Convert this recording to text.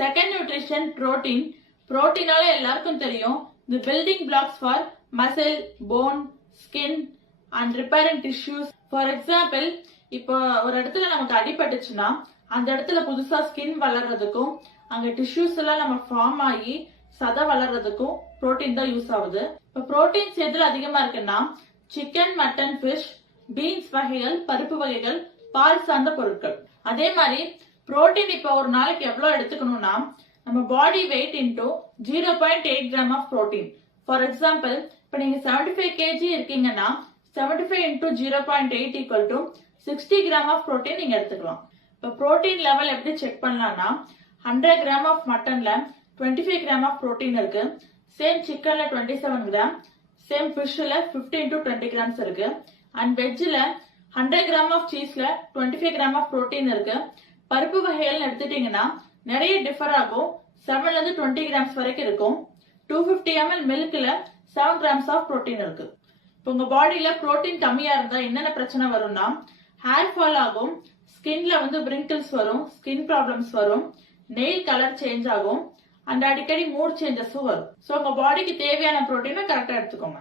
Second nutrition protein. புரோட்டீனால எல்லாருக்கும் தெரியும் the building blocks for muscle, bone, skin and repairing tissues. For example, இப்போ ஒரு இடத்துல நமக்கு அடிபட்டுச்சுன்னா அந்த இடத்துல புதுசா ஸ்கின் வளர்றதுக்கும் அங்க டிஷ்யூஸ் எல்லாம் நம்ம ஃபார்ம் ஆகி சதை வளர்றதுக்கும் புரோட்டீன் தான் யூஸ் ஆகுது. இப்போ புரோட்டீன்ஸ் எதுல அதிகமா இருக்குன்னா சிக்கன், மட்டன், ஃபிஷ், பீன்ஸ் வகைகள், பருப்பு வகைகள், பால் சார்ந்த பொருட்கள். அதே மாதிரி புரோட்டீன் இப்போ ஒரு நாளைக்கு எவ்வளவு எடுத்துக்கணும்னா நம்ம body weight into 0.8 gram of protein. For example, இப்போ நீங்க 75 kg இருக்கீங்கன்னா 75 into 0.8 equal to 60 gram of protein நீங்க எடுத்துக்கலாம். இப்போ புரோட்டீன் லெவல் எப்படி செக் பண்ணலாம்னா 100 கிராம் ஆஃப் மட்டன்ல 25 கிராம் ஆஃப் புரோட்டீன் இருக்கு. சேம் சிக்கன்ல 27 கிராம், சேம் ஃபிஷ்ல 15 to 20 கிராம்ஸ் இருக்கு. அண்ட் வெஜ்ல 100 கிராம் ஆஃப் சீஸ்ல 25 கிராம் ஆஃப் புரோட்டீன் இருக்கு. பருப்பு வகைகள் எடுத்துட்டீங்கன்னா நிறைய டிஃபர் ஆகும். 7 to 20 கிராம்ஸ் வரைக்கும் இருக்கும். 250 ml மில்க்ல 7 கிராம்ஸ் ஆஃப் புரோட்டீன் இருக்கு. இப்போ உங்க பாடியில புரோட்டீன் கம்மியா இருந்தா என்னென்ன பிரச்சனை வரும்னா ஹேர் ஃபால் ஆகும், ஸ்கின்ல விரிங்கிள்ஸ் வரும், ஸ்கின் ப்ராப்ளம்ஸ் வரும், நெயில் கலர் சேஞ்ச் ஆகும், அண்ட் அடிக்கடி மூட் சேஞ்சஸும் வரும். ஸோ உங்க பாடிக்கு தேவையான புரோட்டீனை கரெக்டா எடுத்துக்கோங்க.